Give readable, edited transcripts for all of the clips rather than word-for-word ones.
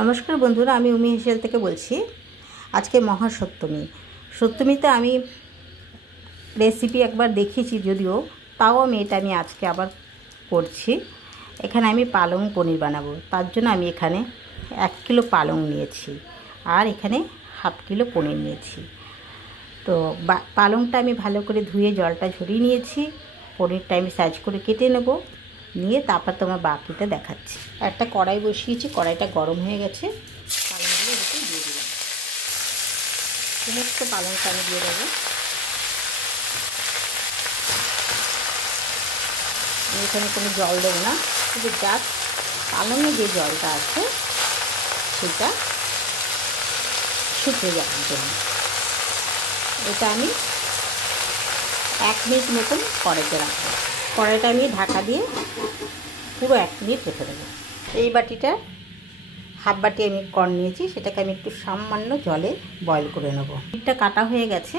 নমস্কার বন্ধুরা, আমি উমি হেসেল থেকে বলছি। আজকে মহাসপ্তমী। সপ্তমীতে আমি রেসিপি একবার দেখিয়েছি, যদিও তাও আমি আজকে আবার করছি। এখানে আমি পালং পনির বানাবো। তার জন্য আমি এখানে 1 কিলো পালং নিয়েছি, আর এখানে হাফ কিলো পনির নিয়েছি। তো পালংটা আমি ভালো করে ধুয়ে জলটা ঝরিয়ে নিয়েছি। পনিরটা আমি সাইজ করে কেটে নেব, নিয়ে তারপর তোমার বাকিটা দেখাচ্ছি। একটা কড়াই বসিয়েছি, কড়াইটা গরম হয়ে গেছে। পালংগুলো এতে দিয়ে দিলাম, সমস্ত পালংটা আমি দিয়ে দেবো। আমি এখানে কোনো জল দেবো না, শুধু জাস্ট পালংয়ে যে জলটা আছে সেটা শুকিয়ে যাওয়ার জন্য। এটা আমি 1 মিনিট মতন কড়াইতে রাখবো। কড়াইটা আমি ঢাকা দিয়ে পুরো 1 মিনিট রেখে দেবো। এই বাটিটা হাফ বাটি আমি কর্ন নিয়েছি, সেটাকে আমি একটু সামান্য জলে বয়েল করে নেব। পনিরটা কাটা হয়ে গেছে,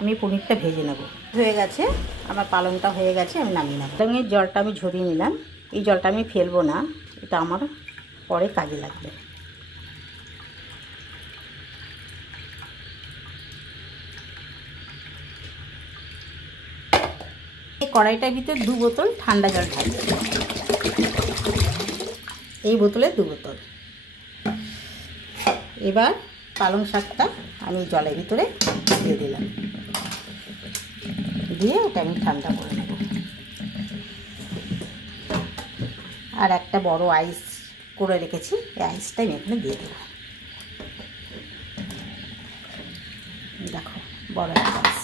আমি পনিরটা ভেজে নেব। হয়ে গেছে, আমার পালংটা হয়ে গেছে, আমি নামিয়ে নেব। পালংয়ের জলটা আমি ঝরিয়ে নিলাম। এই জলটা আমি ফেলবো না, এটা আমার পরে কাজে লাগবে। এই কড়াইটার ভিতরে 2 বোতল ঠান্ডা জল থাকবে। এই বোতলে 2 বোতল। এবার পালং শাকটা আমি জলের ভিতরে দিয়ে দিলাম, দিয়ে ওটা আমি ঠান্ডা করে নেব। আর একটা বড় আইস করে রেখেছি, এই আইসটা আমি এখানে দিয়ে দেবো। দেখো, বড় একটা আইস।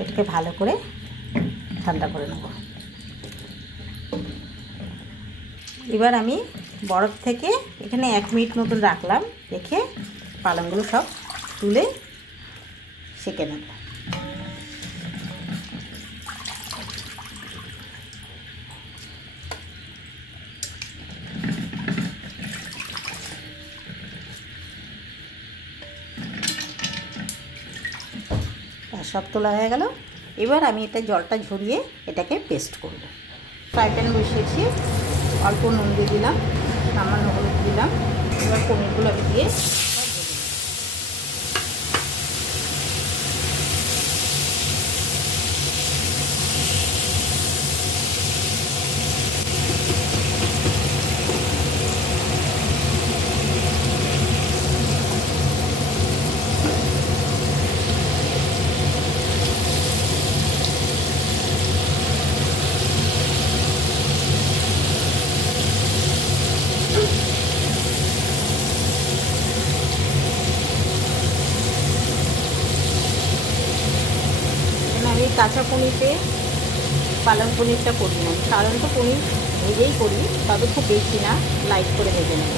এটাকে ভালো করে ঠান্ডা করে নেব। এবার আমি বরফ থেকে এখানে 1 মিনিট মতন রাখলাম, রেখে পালংগুলো সব তুলে সেঁকে নেব। সব তোলা হয়ে গেল। এবার আমি এটা জলটা ঝরিয়ে এটাকে পেস্ট করব। ফ্রাই প্যান বসিয়েছি, অল্প নুন দিয়ে দিলাম, সামান্য হলুদ দিলাম। এবার পনিরগুলো আমি দিয়ে আমি কাঁচা পনিরতে পালং পনিরটা করি না। সাধারণত পনির ভেজেই করি, তবে খুব বেশি না, লাইট করে ভেজে নেব।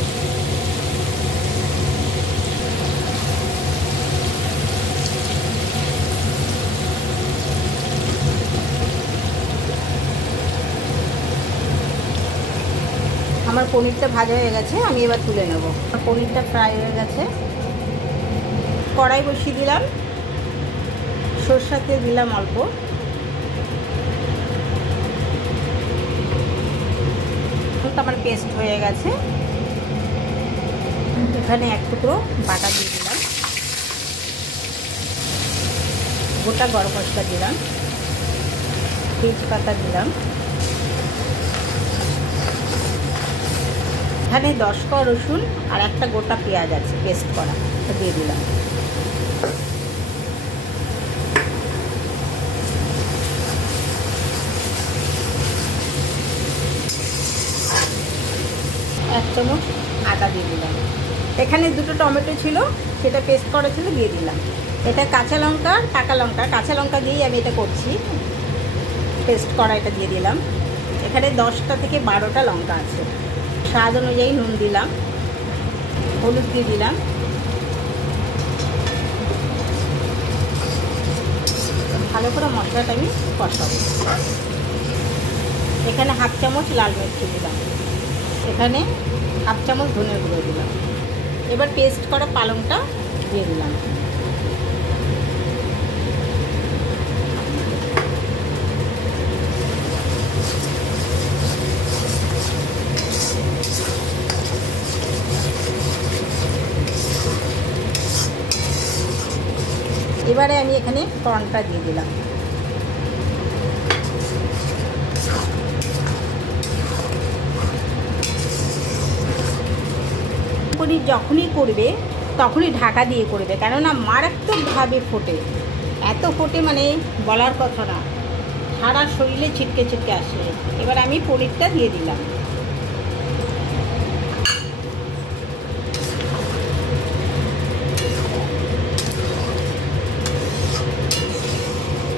আমার পনিরটা ভাজা হয়ে গেছে, আমি এবার তুলে নেব। পনিরটা ফ্রাই হয়ে গেছে। কড়াই বসিয়ে দিলাম, সরষের তেল দিলাম অল্প। আমার পেস্ট হয়ে গেছে। এখানে 1 টুকরো বাটা দিয়ে দিলাম, গোটা গরম মশলা দিলাম, তেজপাতা দিলাম। এখানে 10 কোয়া রসুন আর একটা গোটা পেঁয়াজ আছে পেস্ট করা, দিয়ে দিলাম। এক চামচ আদা দিয়ে দিলাম। এখানে 2টো টমেটো ছিল, সেটা পেস্ট করা ছিল, দিয়ে দিলাম। এটা কাঁচা লঙ্কা, পাকা লঙ্কা, কাঁচা লঙ্কা দিয়েই আমি এটা করছি। পেস্ট করা এটা দিয়ে দিলাম। এখানে 10টা থেকে 12টা লঙ্কা আছে। স্বাদ অনুযায়ী নুন দিলাম, হলুদ দিয়ে দিলাম। ভালো করে মশলাটা আমি কষাবো। এখানে হাফ চামচ লাল মির্চি দিলাম, এখানে হাফ চামচ ধনের গুঁড়ো দিলাম। এবার পেস্ট করা পালংটা দিয়ে দিলাম। এবারে আমি এখানে ফোড়নটা দিয়ে দিলাম। পনির যখনই করবে তখনই ঢাকা দিয়ে করবে, কেননা মারাত্মকভাবে ফোটে, এত ফোটে মানে বলার কথা না, সারা শরীরে ছিটকে ছিটকে আসে। এবার আমি পনিরটা দিয়ে দিলাম।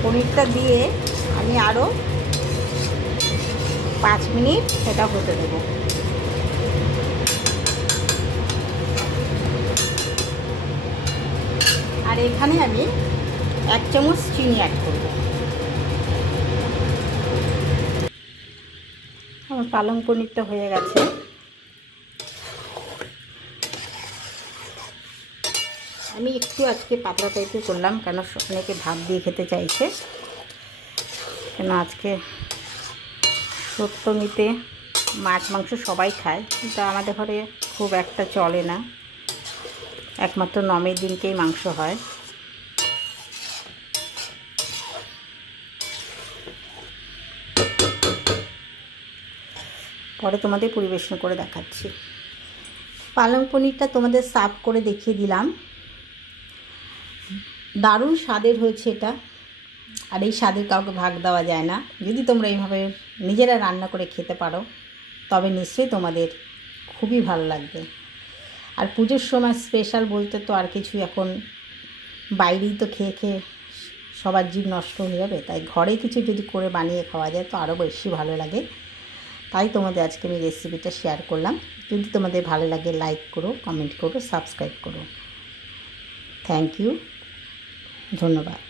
পনিরটা দিয়ে আমি আরও 5 মিনিট সেটা হতে দেবো। আর এখানে আমি 1 চামচ চিনি অ্যাড করব। আমার পালং পনিরটা হয়ে গেছে। আমি একটু আজকে পাতলা টাইপের করলাম, কেন অনেকে ভাত দিয়ে খেতে চাইছে, কেন আজকে সপ্তমীতে মাছ মাংস সবাই খায়, কিন্তু আমাদের ঘরে খুব একটা চলে না, একমাত্র নবমীর দিনকেই মাংস হয়। পরে তোমাদের পরিবেশন করে দেখাচ্ছি। পালং পনিরটা তোমাদের সার্ভ করে দেখিয়ে দিলাম। দারুণ স্বাদের হয়েছে এটা, আর এই স্বাদের কাউকে ভাগ দেওয়া যায় না। যদি তোমরা এইভাবে নিজেরা রান্না করে খেতে পারো তবে নিশ্চয়ই তোমাদের খুবই ভালো লাগবে। আর পুজোর সময় স্পেশাল বলতে তো আর কিছু, এখন বাইরেই তো খেয়ে খেয়ে সবার জীব নষ্ট হয়ে যাবে, তাই ঘরে কিছু যদি করে বানিয়ে খাওয়া যায় তো আরও বেশি ভালো লাগে। তাই তোমাদের আজকে আমি রেসিপিটা শেয়ার করলাম। যদি তোমাদের ভালো লাগে লাইক করো, কমেন্ট করো, সাবস্ক্রাইব করো। থ্যাংক ইউ, ধন্যবাদ।